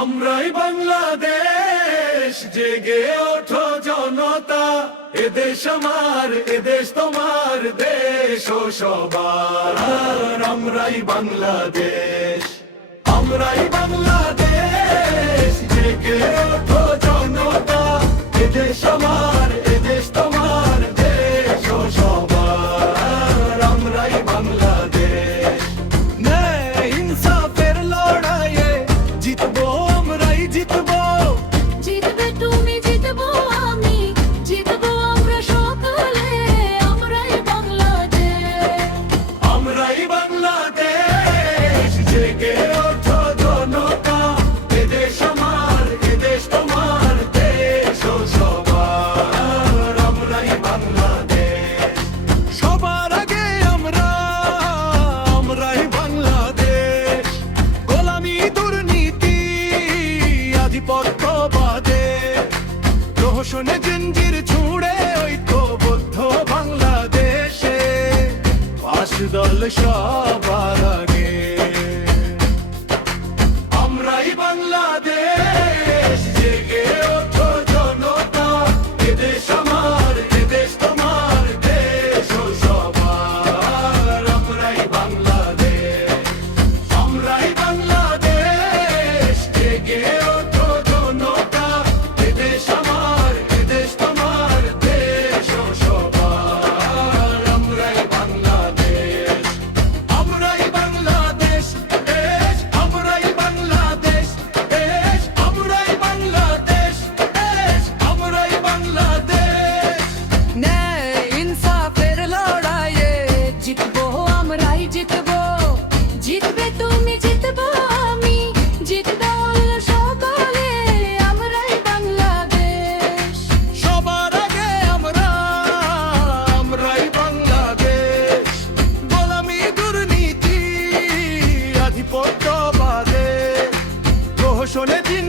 আমরাই বাংলাদেশ, জেগে ওঠো জনতা। এদেশ আমার, এদেশ তোমার, দেশ ও সবার। আমরাই বাংলাদেশ, আমরাই বাংলাদেশ, জেগে ওঠো জনতা। এদেশ আমার, এদেশ তোমার, দেশ ও সবার। আমরাই বাংলাদেশ। ন্যায় ইনসাফের লড়াইয়ে জিতবো, আমরাই জিতবো। জিতবে তুমি, জিতবো আমি, জিতবো আমরা সকলে। আমরাই বাংলাদেশ, আমরাই বাংলাদেশ, জেগে ওঠো জনতা। এদেশ আমার, এদেশ তোমার, দেশ ও সবার। আমরাই বাংলাদেশ। সবার আগে আমরা, আমরাই বাংলাদেশ। গোলামি, দুর্নীতি, আধিপত্যবাদে, প্রহসনে জিঞ্জির ছুঁড়ে ঐক্যবদ্ধ বাংলাদেশে। পাঁচ দল সবার আগে। আমরাই বাংলাদেশ, জেগে ওঠো জনতা। এদেশ আমার, এদেশ তোমার, দেশ ও সবার। আমরাই বাংলাদেশ, আমরাই বাংলাদেশ, জেগে ওঠো জনতা। এদেশ আমার, এদেশ তোমার, দেশ ও সবার। আমরাই বাংলাদেশ, আমরাই বাংলাদেশ, দেশ। আমরাই বাংলাদেশ, দেশ। আমরাই বাংলাদেশ, দেশ। আমরাই বাংলাদেশ। ন্যায় ইনসাফের লড়াইয়ে জিতবো, আমরাই জিতবো। জিতবে তুমি, জিতবো আমি, জিতবো সকলে। আমরাই বাংলাদেশ, সবার আগে আমরা, আমরাই বাংলাদেশ। গোলামি, দুর্নীতি, আধিপত্যবাদে, প্রহসনে দিন